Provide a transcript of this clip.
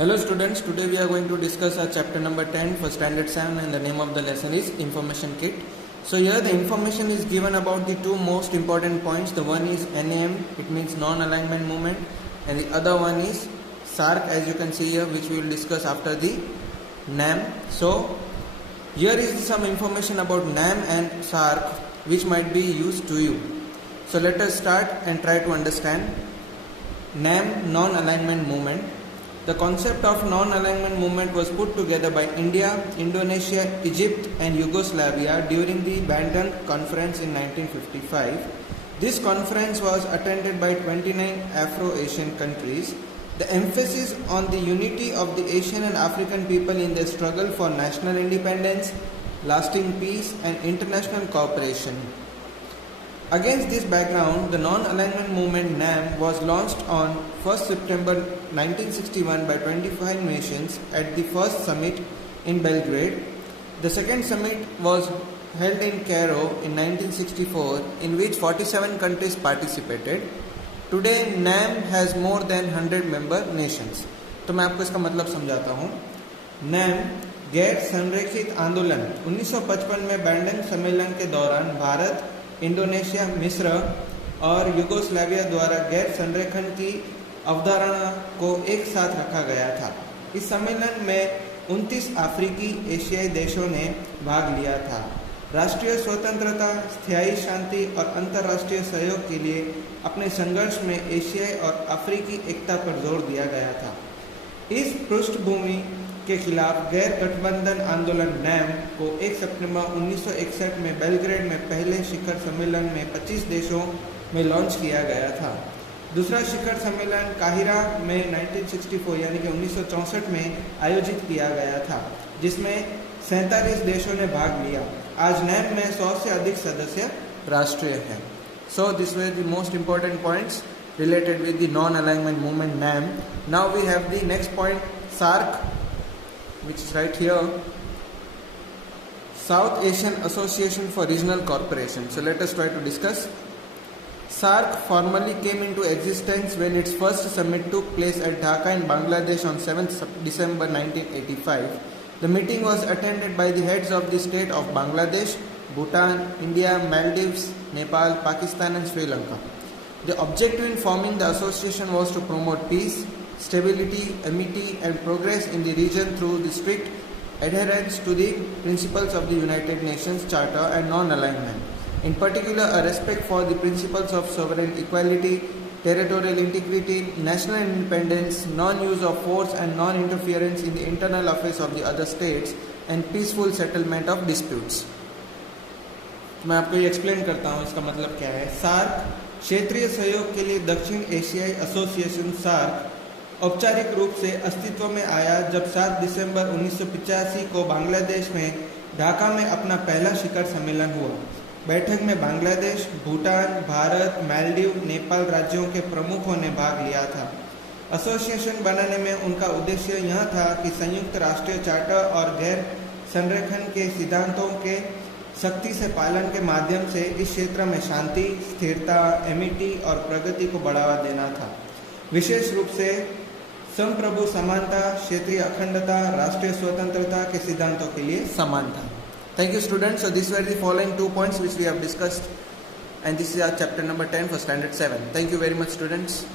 Hello students, today we are going to discuss our chapter number 10 for standard 7 and the name of the lesson is information kit. So here the information is given about the two most important points. The one is NAM, it means non-alignment movement, and the other one is SARC, as you can see here, which we will discuss after the NAM. So here is some information about NAM and SARC which might be used to you. So let us start and try to understand NAM, non-alignment movement. The concept of non-alignment movement was put together by India, Indonesia, Egypt and Yugoslavia during the Bandung Conference in 1955. This conference was attended by 29 Afro-Asian countries. The emphasis on the unity of the Asian and African people in their struggle for national independence, lasting peace and international cooperation. Against this background, the non-alignment movement NAM was launched on 1st September 1961 by 25 nations at the first summit in Belgrade. The second summit was held in Cairo in 1964, in which 47 countries participated. Today, NAM has more than 100 member nations. तो मैं आपको इसका मतलब समझाता हूँ. NAM गैर संरक्षित आंदोलन 1955 में बैंडंग सम्मेलन के दौरान भारत, इंडोनेशिया, मिस्र और युगोस्लाविया द्वारा गैर संरेखन की अवधारणा को एक साथ रखा गया था. इस सम्मेलन में 29 अफ्रीकी एशियाई देशों ने भाग लिया था. राष्ट्रीय स्वतंत्रता, स्थायी शांति और अंतर्राष्ट्रीय सहयोग के लिए अपने संघर्ष में एशियाई और अफ्रीकी एकता पर जोर दिया गया था. इस पृष्ठभूमि के खिलाफ गैर गठबंधन आंदोलन NAM को 1 सितंबर 1961 में बेलग्रेड में पहले शिखर सम्मेलन में 25 देशों में लॉन्च किया गया था. दूसरा शिखर सम्मेलन काहिरा में 1964 यानी कि 1964 में आयोजित किया गया था, जिसमें 47 देशों ने भाग लिया. आज NAM में 100 से अधिक सदस्य राष्ट्रीय हैं. So this were the most important points related with the non-alignment movement NAM. Now we have the next point, SARC, which is right here, South Asian Association for Regional Cooperation. So let us try to discuss. SARC formally came into existence when its first summit took place at Dhaka in Bangladesh on 7th December 1985. The meeting was attended by the heads of the state of Bangladesh, Bhutan, India, Maldives, Nepal, Pakistan and Sri Lanka. The objective in forming the association was to promote peace, stability, amity and progress in the region through the strict adherence to the principles of the United Nations Charter and non-alignment. In particular, a respect for the principles of sovereign equality, territorial integrity, national independence, non-use of force and non-interference in the internal affairs of the other states and peaceful settlement of disputes. मैं आपको ये explain करता हूँ इसका मतलब क्या है. SAARC क्षेत्रीय सहयोग के लिए दक्षिण एशियाई एसोसिएशन सार्क औपचारिक रूप से अस्तित्व में आया जब 7 दिसंबर 1985 को बांग्लादेश में ढाका में अपना पहला शिखर सम्मेलन हुआ. बैठक में बांग्लादेश, भूटान, भारत, मालदीव, नेपाल राज्यों के प्रमुखों ने भाग लिया था. एसोसिएशन बनाने में उनका उद्देश्य यह था कि संयुक्त राष्ट्रीय चार्टर और गैर संरेखन के सिद्धांतों के सख्ती से पालन के माध्यम से इस क्षेत्र में शांति, स्थिरता, एमिटी और प्रगति को बढ़ावा देना था. विशेष रूप से संप्रभु समानता, क्षेत्रीय अखंडता, राष्ट्रीय स्वतंत्रता के सिद्धांतों के लिए समानता. Thank you students. So these were the following 2 points which we have discussed, and this is our chapter number 10 for standard 7. Thank you very much students.